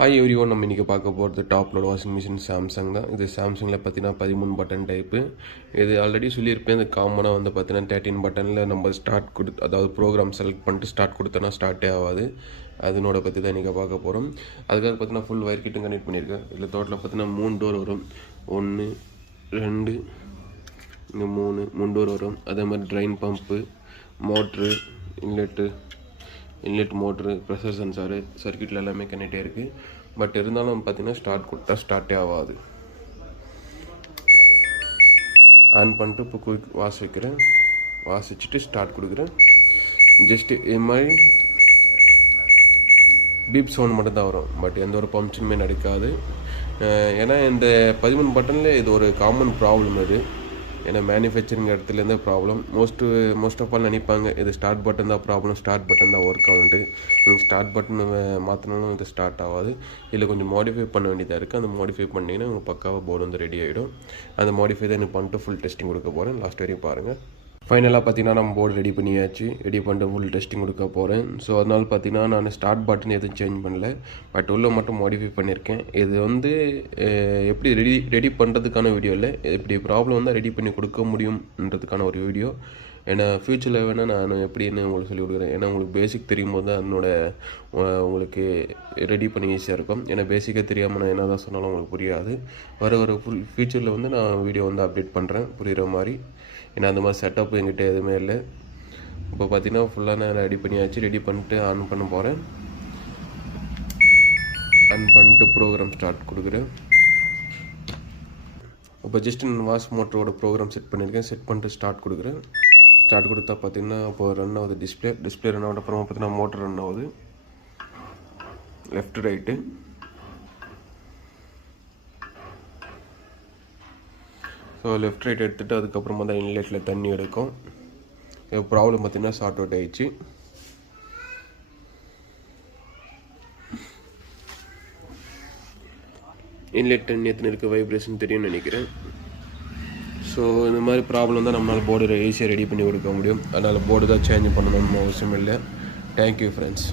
Hi every one. நம்ம இன்றைக்கி பார்க்க போகிறது top load washing machine Samsung தான். இது சாம்சங்கில் பார்த்தீங்கன்னா 13 பட்டன் டைப்பு. இது ஆல்ரெடி சொல்லியிருப்பேன். இது காமனாக வந்து பார்த்தீங்கன்னா 13 பட்டனில் நம்ம ஸ்டார்ட் அதாவது ப்ரோக்ராம் செலக்ட் பண்ணிட்டு ஸ்டார்ட் கொடுத்தோன்னா ஸ்டார்ட்டே ஆகாது. அதனோட பற்றி தான் இன்றைக்கி பார்க்க போகிறோம். அதுக்காக பார்த்தீங்கன்னா ஃபுல் ஒயர் கிட்டும் கனெக்ட் பண்ணியிருக்கேன். இதில் டோட்டலாக பார்த்தீங்கன்னா 3 டோர் வரும். 1 2 இங்கே 3 டோர் வரும். அதே மாதிரி drain pump, motor, inlet motor, pressure sensor, சர்க்கியூட்டில் எல்லாமே கனெக்டே இருக்குது. பட் இருந்தாலும் பார்த்தீங்கன்னா ஸ்டார்ட் கொடுத்தா ஸ்டார்ட்டே ஆகாது. ஆன் பண்ணிட்டு இப்போ குயிக் வாஷ் வைக்கிறேன். வாஷ் வச்சுட்டு ஸ்டார்ட் கொடுக்குறேன். ஜஸ்ட்டு இது மாதிரி பீப் சவுண்ட் மட்டும் தான் வரும். பட் எந்த ஒரு பம்ப்ஷனுமே நடக்காது. ஏன்னா இந்த 13 பட்டனில் இது ஒரு காமன் ப்ராப்ளம் இது. ஏன்னா மேனுஃபேக்சரிங் இடத்துலேருந்தே ப்ராப்ளம். மோஸ்ட் ஆஃப் ஆல் நினைப்பாங்க இது ஸ்டார்ட் பட்டன் தான் ப்ராப்ளம், ஸ்டார்ட் பட்டன் தான் ஒர்க் ஆகுன்ட்டு. நீங்கள் ஸ்டார்ட் பட்டன் மாற்றினாலும் இது ஸ்டார்ட் ஆகாது. இதில் கொஞ்சம் மாடிஃபை பண்ண வேண்டியதாக இருக்குது. அந்த மாடிஃபை பண்ணிங்கன்னா உங்கள் பக்காவாக போர்டு வந்து ரெடி ஆகிடும். அந்த மாடிஃபை தான் எனக்கு பண்ணிட்டு ஃபுல் டெஸ்டிங் கொடுக்க போகிறேன். லாஸ்ட் வரையும் பாருங்கள். ஃபைனலாக பார்த்தீங்கன்னா நம்ம போர்டு ரெடி பண்ணியாச்சு. ரெடி பண்ணிட்டு ஃபுல் டெஸ்டிங் கொடுக்க போகிறேன். ஸோ அதனால் பார்த்தீங்கன்னா நான் ஸ்டார்ட் பட்டன் எதுவும் சேஞ்ச் பண்ணல. பட் உள்ளே மட்டும் மாடிஃபை பண்ணியிருக்கேன். இது வந்து எப்படி ரெடி பண்ணுறதுக்கான வீடியோ இல்லை. இப்படி ப்ராப்ளம் வந்தால் ரெடி பண்ணி கொடுக்க முடியும்ன்றதுக்கான ஒரு வீடியோ. ஏன்னா ஃப்யூச்சரில் வேணால் நான் எப்படின்னு உங்களுக்கு சொல்லிக் கொடுக்குறேன். ஏன்னா உங்களுக்கு பேசிக் தெரியும் போது தான் அதனோட உங்களுக்கு ரெடி பண்ணி ஈஸியாக இருக்கும். ஏன்னா பேசிக்காக தெரியாமல் நான் என்ன தான் சொன்னாலும் உங்களுக்கு புரியாது. வர ஃப்யூச்சரில் வந்து நான் வீடியோ வந்து அப்டேட் பண்ணுறேன் புரிகிற மாதிரி. ஏன்னா அந்த மாதிரி செட்டப் என்கிட்ட எதுவுமே இல்லை. இப்போ பார்த்தீங்கன்னா ஃபுல்லாக நான் ரெடி பண்ணியாச்சு. ரெடி பண்ணிட்டு ஆன் பண்ண போகிறேன். ஆன் பண்ணிட்டு ப்ரோக்ராம் ஸ்டார்ட் கொடுக்குறேன். இப்போ ஜஸ்ட் நான் வாஷ் மோட்டரோட ப்ரோக்ராம் செட் பண்ணியிருக்கேன். செட் பண்ணிட்டு ஸ்டார்ட் கொடுக்குறேன். ஸ்டார்ட் கொடுத்தா பார்த்தீங்கன்னா இப்போ ரன் ஆகுது. டிஸ்பிளே ரன் ஆகுது. அப்புறமா பார்த்தீங்கன்னா மோட்டர் ரன் ஆகுது. Left right. So left right எடுத்துகிட்டு அதுக்கப்புறமா தான் இன்லெட்டில் தண்ணி எடுக்கும். ப்ராப்ளம் பார்த்தீங்கன்னா ஷார்ட் அவுட் ஆகிடுச்சு. இன்லெட் தண்ணி எத்தனை இருக்குது வைப்ரேஷன் தெரியும்னு நினைக்கிறேன். ஸோ இந்த மாதிரி ப்ராப்ளம் தான் நம்மளால் போர்டு ஈஸியாக ரெடி பண்ணி கொடுக்க முடியும். அதனால் போர்டு தான் சேஞ்ச் பண்ணணும்னு அவசியம் இல்லை. Thank you friends.